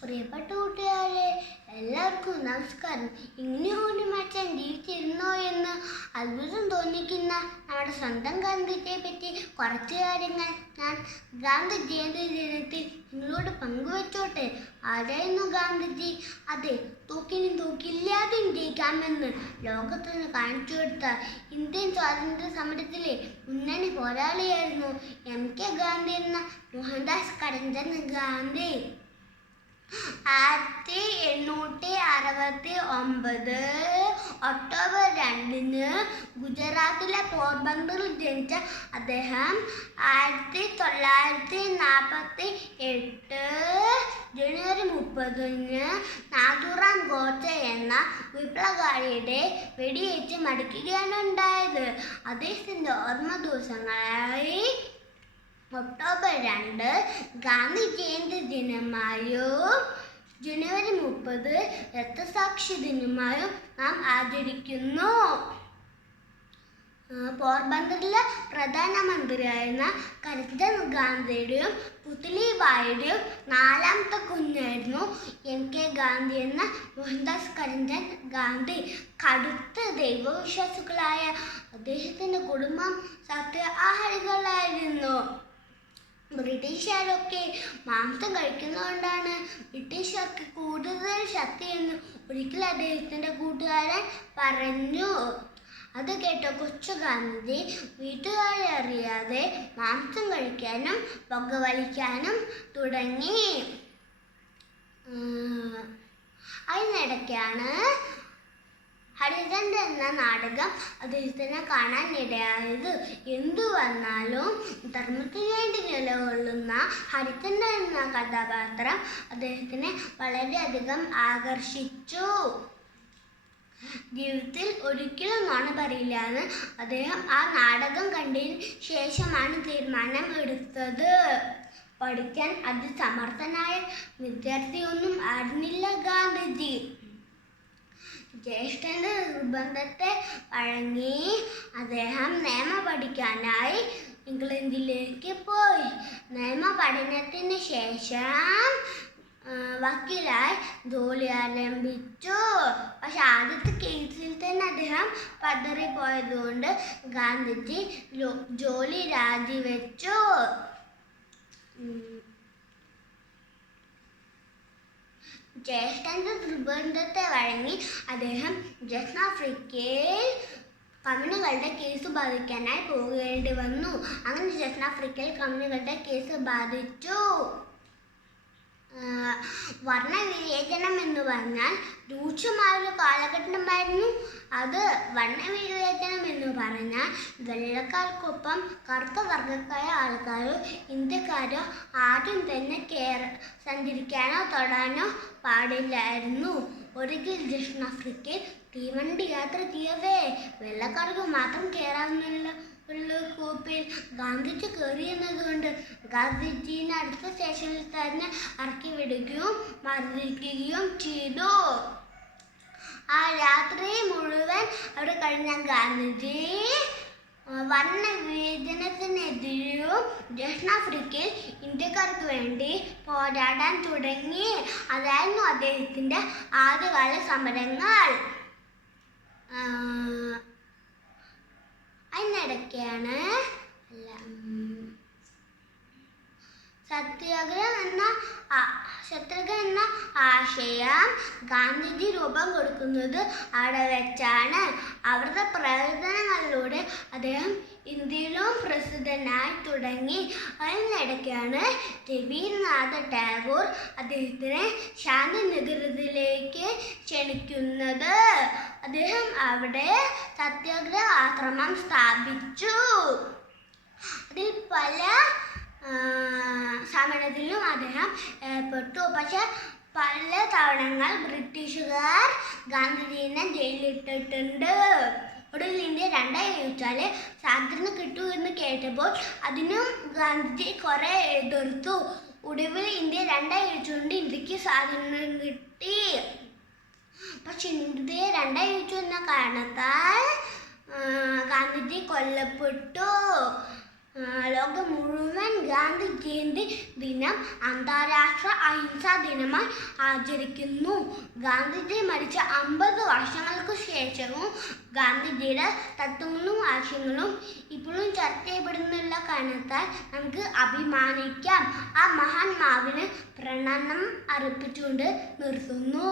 പ്രിയപ്പെട്ട കൂട്ടുകാരെ എല്ലാവർക്കും നമസ്കാരം. ഇങ്ങനെ ഒരു മച്ചൻ ജീവിച്ചിരുന്നോ എന്ന് അത്ഭുതം തോന്നിക്കുന്ന നമ്മുടെ സ്വന്തം ഗാന്ധിജിയെ പറ്റി കുറച്ച് കാര്യങ്ങൾ ഞാൻ ഗാന്ധി ജയന്തി ദിനത്തിൽ നിങ്ങളോട് പങ്കുവച്ചോട്ടെ? ആരായിരുന്നു ഗാന്ധിജി? അതെ തൂക്കിനും തൂക്കില്ലാതെയും ജയിക്കാമെന്ന് ലോകത്തിന് കാണിച്ചു കൊടുത്ത ഇന്ത്യൻ സ്വാതന്ത്ര്യ സമരത്തിലെ മുന്നണി പോരാളിയായിരുന്നു എം കെ ഗാന്ധി എന്ന മോഹൻദാസ് കരംചന്ദ് ഗാന്ധി ആയിരത്തി എണ്ണൂറ്റി അറുപത്തി ഒമ്പത് ഒക്ടോബർ രണ്ടിന് ഗുജറാത്തിലെ പോർബന്തറിൽ ജനിച്ച അദ്ദേഹം ആയിരത്തി തൊള്ളായിരത്തി നാൽപ്പത്തി എട്ട് ജനുവരി മുപ്പതിന് നാഥുറാം ഗോഡ്സെ എന്ന വിപ്ലവകാരിയുടെ വെടിയേറ്റ് മരിക്കുകയാണ് ഉണ്ടായത്. അദ്ദേഹത്തിന്റെ ഓർമ്മ ദിവസങ്ങളായി ഒക്ടോബർ രണ്ട് ഗാന്ധി ജയന്തി ദിനമായും ജനുവരി മുപ്പത് രക്തസാക്ഷി ദിനമായും നാം ആചരിക്കുന്നു. പോർബന്തറിലെ പ്രധാനമന്ത്രിയായിരുന്ന കരംചന്ദ് ഗാന്ധിയുടെയും പുത്ലിബായിയുടെയും നാലാമത്തെ കുഞ്ഞായിരുന്നു എം കെ ഗാന്ധി എന്ന മോഹൻദാസ് കരംചന്ദ് ഗാന്ധി. കടുത്ത ദൈവവിശ്വാസികളായ അദ്ദേഹത്തിന്റെ കുടുംബം സത്യാഹാരികളായിരുന്നു ബ്രിട്ടീഷുകാരൊക്കെ മാംസം കഴിക്കുന്നതുകൊണ്ടാണ് ബ്രിട്ടീഷുകാർക്ക് കൂടുതൽ ശക്തിയെന്ന് ഒരിക്കൽ അദ്ദേഹത്തിന്റെ കൂട്ടുകാരൻ പറഞ്ഞു. അത് കേട്ട കൊച്ചു ഗാന്ധി വീട്ടുകാരെ അറിയാതെ മാംസം കഴിക്കാനും പുകവലിക്കാനും തുടങ്ങി. അതിനിടയ്ക്കാണ് ഹരിചന്ദ്രൻ എന്ന നാടകം അദ്ദേഹത്തിനെ കാണാൻ ഇടയായത്. എന്തു വന്നാലും ധർമ്മത്തിന് വേണ്ടി നിലകൊള്ളുന്ന ഹരിചന്ദ്രൻ എന്ന കഥാപാത്രം അദ്ദേഹത്തിനെ വളരെയധികം ആകർഷിച്ചു. ജീവിതത്തിൽ ഒരിക്കലും നുണ പറയില്ല എന്ന് അദ്ദേഹം ആ നാടകം കണ്ടതിന് ശേഷമാണ് തീരുമാനം എടുത്തത് പഠിക്കാൻ അതിസമർത്ഥനായ വിദ്യാർത്ഥിയൊന്നും ആയിരുന്നില്ല ഗാന്ധിജി. ജ്യേഷ്ഠന്റെ നിർബന്ധത്തെ വഴങ്ങി അദ്ദേഹം നിയമം പഠിക്കാനായി ഇംഗ്ലണ്ടിലേക്ക് പോയി. നിയമ പഠനത്തിന് ശേഷം വക്കീലായി ജോലി ആരംഭിച്ചു. പക്ഷെ ആദ്യത്തെ കേസിൽ തന്നെ അദ്ദേഹം പതറിപ്പോയതുകൊണ്ട് ഗാന്ധിജി ജോലി രാജിവെച്ചു. ജ്യേഷ്ഠന്റെ നിർബന്ധത്തെ വഴങ്ങി അദ്ദേഹം ദക്ഷിണാഫ്രിക്കയിൽ കമ്മ്യൂണുകളുടെ കേസ് ബാധിക്കാനായി പോകേണ്ടി വന്നു. അങ്ങനെ ദക്ഷിണാഫ്രിക്കയിൽ കമ്മ്യൂണുകളുടെ കേസ് ബാധിച്ചു. വർണവിവേചനം എന്ന് പറഞ്ഞാൽ രൂക്ഷമായ ഒരു കാലഘട്ടമായിരുന്നു അത് വർണവിവേചനം എന്ന് പറഞ്ഞാൽ വെള്ളക്കാർക്കൊപ്പം കറുത്ത വർഗക്കായ ആൾക്കാരോ ഇന്ത്യക്കാരോ ആരും തന്നെ കേര സഞ്ചരിക്കാനോ തൊടാനോ പാടില്ലായിരുന്നു. ഒരിക്കൽ ദക്ഷിണാഫ്രിക്കയിൽ തീവണ്ടി യാത്ര ചെയ്യവേ വെള്ളക്കാർക്ക് മാത്രം കയറാവുന്ന ഉള്ള കൂപ്പിൽ ഗാന്ധിജി കയറി എന്നതുകൊണ്ട് ഗാന്ധിജീനെ അടുത്ത സ്റ്റേഷനിൽ തന്നെ ഇറക്കി വിടുകയും മർദ്ദിക്കുകയും ചെയ്തു. ആ രാത്രി മുഴുവൻ അവിടെ കഴിഞ്ഞ ഗാന്ധിജി ആ, വർണവിവേചനത്തിനെതിരെയും ദക്ഷിണാഫ്രിക്കയിൽ ഇന്ത്യക്കാർക്ക് വേണ്ടി പോരാടാൻ തുടങ്ങി. അതായിരുന്നു അദ്ദേഹത്തിന്റെ ആദ്യകാല സമരങ്ങൾ. അതിനിടയ്ക്കാണ് അല്ല സത്യാഗ്രഹം എന്ന സത്യാഗ്രഹം എന്ന ആശയം ഗാന്ധിജി രൂപം കൊടുക്കുന്നത് അവിടെ വെച്ചാണ്. അവരുടെ പ്രവർത്തനങ്ങളിലൂടെ അദ്ദേഹം ഇന്ത്യയിലും പ്രസിദ്ധനായി തുടങ്ങി അതിനിടയ്ക്കാണ് രവീന്ദ്രനാഥ ടാഗോർ. അദ്ദേഹത്തിനെ ശാന്തിനഗരത്തിലേക്ക് ക്ഷണിക്കുന്നത്. അദ്ദേഹം അവിടെ സത്യാഗ്രഹ ആശ്രമം സ്ഥാപിച്ചു. അതിൽ പല സമരത്തിലും അദ്ദേഹം ഏർപ്പെട്ടു. പക്ഷെ പല തവണങ്ങൾ ബ്രിട്ടീഷുകാർ ഗാന്ധിജീനെ ജയിലിട്ടിട്ടുണ്ട്. ഇന്ത്യ രണ്ടായി ചോദിച്ചാൽ സ്വാതന്ത്ര്യം കിട്ടൂ എന്ന് കേട്ടപ്പോൾ അതിനും ഗാന്ധിജി കുറേ എതിർത്തു. ഒടുവിൽ ഇന്ത്യ രണ്ടായി ചോദിച്ചുകൊണ്ട് ഇന്ത്യയ്ക്ക് സ്വാതന്ത്ര്യം കിട്ടി. പക്ഷെ ഇന്ത്യയെ രണ്ടായി ചോദിച്ചു എന്ന കാരണത്താൽ ഗാന്ധിജി കൊല്ലപ്പെട്ടു. ലോകം മുഴുവൻ ഗാന്ധി ജയന്തി ദിനം അന്താരാഷ്ട്ര അഹിംസാ ദിനമായി ആചരിക്കുന്നു. ഗാന്ധിജി മരിച്ച അമ്പത് വർഷങ്ങൾക്ക് ശേഷവും ഗാന്ധിജിയുടെ തത്വങ്ങളും ആശയങ്ങളും ഇപ്പോഴും ചർച്ച ചെയ്യപ്പെടുന്നുള്ള കാരണത്താൽ നമുക്ക് അഭിമാനിക്കാം. ആ മഹാത്മാവിന് പ്രണാമം അർപ്പിച്ചുകൊണ്ട് നിർത്തുന്നു.